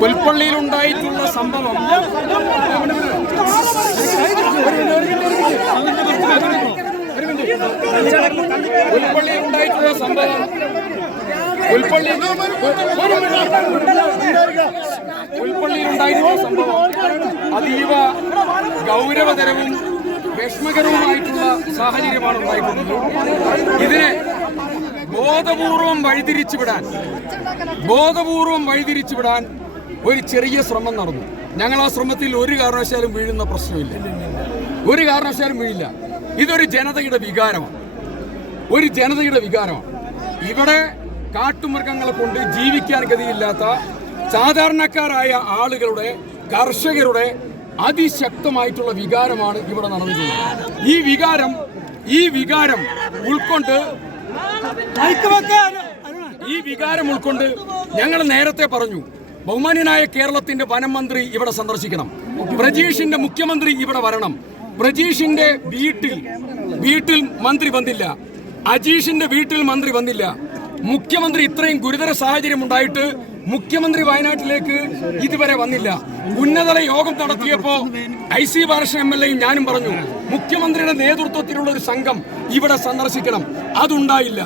പുൽപ്പള്ളിയിൽ ഉണ്ടായിട്ടുള്ള സംഭവം. പുൽപ്പള്ളിയിൽ ഉണ്ടായിട്ടുള്ള സംഭവം. പുൽപ്പള്ളി പുൽപ്പള്ളിയിൽ ഉണ്ടായിട്ടുള്ള സംഭവം അതീവ ഗൗരവതരവും വിഷമകരവുമായിട്ടുള്ള സാഹചര്യമാണ് ഉണ്ടായിട്ടുള്ളത്. ഇതിനെ ബോധപൂർവം വഴിതിരിച്ചുവിടാൻ ബോധപൂർവം വഴിതിരിച്ചുവിടാൻ ഒരു ചെറിയ ശ്രമം നടന്നു. ഞങ്ങൾ ആ ശ്രമത്തിൽ ഒരു കാരണവശാലും വീഴുന്ന പ്രശ്നമില്ല. ഒരു കാരണവശാലും വീഴില്ല. ഇതൊരു ജനതയുടെ വികാരമാണ്. ഒരു ജനതയുടെ വികാരമാണ്. ഇവിടെ കാട്ടുമൃഗങ്ങളെ കൊണ്ട് ജീവിക്കാൻ ഗതിയില്ലാത്ത സാധാരണക്കാരായ ആളുകളുടെ കർഷകരുടെ അതിശക്തമായിട്ടുള്ള വികാരമാണ് ഇവിടെ നടന്നിട്ടുള്ളത്. ഈ വികാരം ഈ വികാരം ഉൾക്കൊണ്ട് ഈ വികാരം ഉൾക്കൊണ്ട് ഞങ്ങൾ നേരത്തെ പറഞ്ഞു. ബഹുമാന്യനായ കേരളത്തിന്റെ വനം മന്ത്രി ഇവിടെ സന്ദർശിക്കണം. ബ്രജീഷിന്റെ മുഖ്യമന്ത്രി ഇവിടെ വരണം. ബ്രജീഷിന്റെ വീട്ടിൽ വീട്ടിൽ മന്ത്രി വന്നില്ല. അജീഷിന്റെ വീട്ടിൽ മന്ത്രി വന്നില്ല. മുഖ്യമന്ത്രി ഇത്രയും ഗുരുതര സാഹചര്യം ഉണ്ടായിട്ട് മുഖ്യമന്ത്രി വയനാട്ടിലേക്ക് ഇതുവരെ വന്നില്ല. ഉന്നതല യോഗം നടത്തിയപ്പോ I C Balakrishnan M L എയും ഞാനും പറഞ്ഞു മുഖ്യമന്ത്രിയുടെ നേതൃത്വത്തിലുള്ള ഒരു സംഘം ഇവിടെ സന്ദർശിക്കണം. അതുണ്ടായില്ല.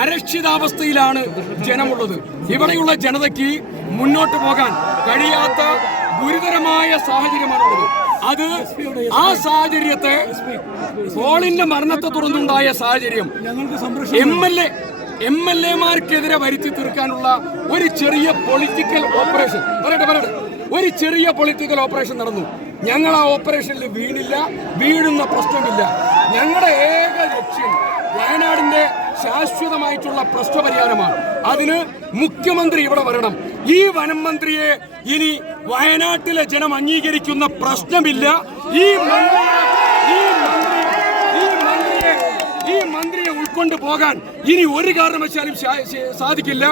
അരക്ഷിതാവസ്ഥയിലാണ് ജനമുള്ളത്. ഇവിടെയുള്ള ജനതയ്ക്ക് മുന്നോട്ട് പോകാൻ കഴിയാത്ത ഗുരുതരമായ സാഹചര്യമാണുള്ളത്. അത് ആ സാഹചര്യത്തെ പോളിന്റെ മരണത്തെ തുടർന്നുണ്ടായ സാഹചര്യം M L A M L എമാർക്കെതിരെ വരുത്തി തീർക്കാനുള്ള ഒരു ചെറിയ പൊളിറ്റിക്കൽ ഓപ്പറേഷൻ. പറയട്ടെ പറയട്ടെ. ഒരു ചെറിയ പൊളിറ്റിക്കൽ ഓപ്പറേഷൻ നടന്നു. ഞങ്ങൾ ആ ഓപ്പറേഷനിൽ വീണില്ല വീഴുന്ന പ്രശ്നമില്ല. ഞങ്ങളുടെ ശാശ്വതമായിട്ടുള്ള പ്രശ്നപരിഹാരമാണ്. അതിന് മുഖ്യമന്ത്രി ഇവിടെ വരണം. ഈ വനം മന്ത്രിയെ ഇനി വയനാട്ടിലെ ജനം അംഗീകരിക്കുന്ന പ്രശ്നമില്ല. ഈ മന്ത്രി ഉൾക്കൊണ്ട് പോകാൻ ഇനി ഒരു കാരണവശാലും സാധിക്കില്ല.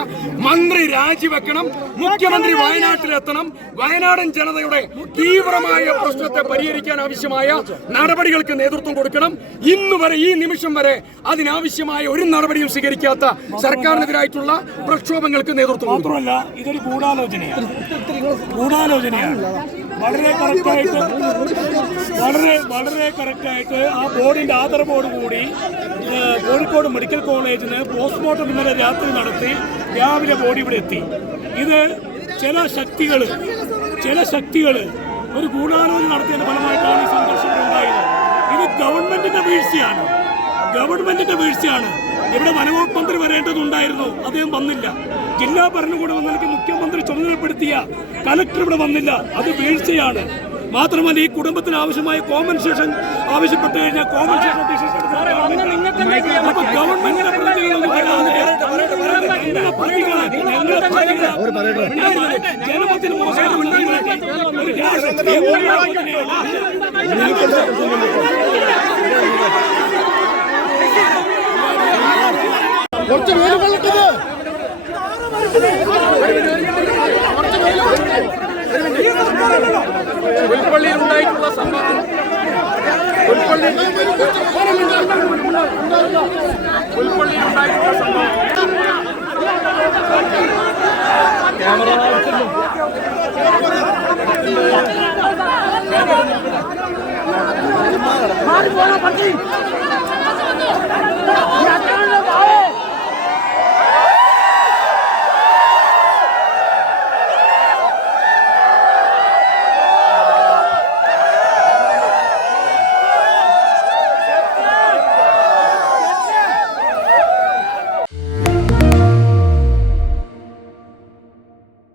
മന്ത്രി രാജിവെക്കണം മുഖ്യമന്ത്രി വയനാട്ടിലെത്തണം. വയനാടൻ ജനതയുടെ തീവ്രമായ പ്രശ്നത്തെ പരിഹരിക്കാൻ ആവശ്യമായ നടപടികൾക്ക് നേതൃത്വം കൊടുക്കണം. ഇന്ന് വരെ ഈ നിമിഷം വരെ അതിനാവശ്യമായ ഒരു നടപടിയും സ്വീകരിക്കാത്ത സർക്കാരിനെതിരായിട്ടുള്ള പ്രക്ഷോഭങ്ങൾക്ക് നേതൃത്വം മാത്രമല്ല ഇതൊരു ഗൂഢാലോചനയാണ്. ഗൂഢാലോചനയാണ്. വളരെ കറക്റ്റായിട്ട് വളരെ വളരെ കറക്റ്റായിട്ട് ആ ബോർഡിന്റെ ആദരവോടുകൂടി കോഴിക്കോട് മെഡിക്കൽ കോളേജിന് പോസ്റ്റ്മോർട്ടം ഇന്നലെ രാത്രി നടത്തി രാവിലെ ബോഡി ഇവിടെ എത്തി. ഇത് ചില ശക്തികൾ ചില ശക്തികൾ ഒരു ഗൂഢാലോചന നടത്തിയതിന്റെ ഫലമായിട്ടാണ് ഈ സംഘർഷം ഉണ്ടായത്. ഇത് ഗവൺമെന്റിന്റെ വീഴ്ചയാണ്. ഗവൺമെന്റിന്റെ വീഴ്ചയാണ്. ഇവിടെ വനവകുപ്പ് മന്ത്രി വരേണ്ടതുണ്ടായിരുന്നു. അദ്ദേഹം വന്നില്ല. ജില്ലാ ഭരണകൂടം നിലയ്ക്ക് മുഖ്യമന്ത്രി ചുമതലപ്പെടുത്തിയ കലക്ടർ ഇവിടെ വന്നില്ല. അത് വീഴ്ചയാണ്. മാത്രമല്ല ഈ കുടുംബത്തിന് ആവശ്യമായ കോമ്പൻസേഷൻ ആവശ്യപ്പെട്ട് കഴിഞ്ഞാൽ കോമ്പൻസേഷൻ ജനമത്തിന് മോശം ഒരു. കുറച്ച് വെയിൽ കൊള്ളട്ടത് പുൽപ്പള്ളിയിൽ ഉണ്ടായിട്ടുള്ള സംഭവം പുൽപ്പള്ളി പുൽപ്പള്ളിയിൽ ഉണ്ടായിട്ടുള്ള സംഭവം മാറി പോണോ പട്ടി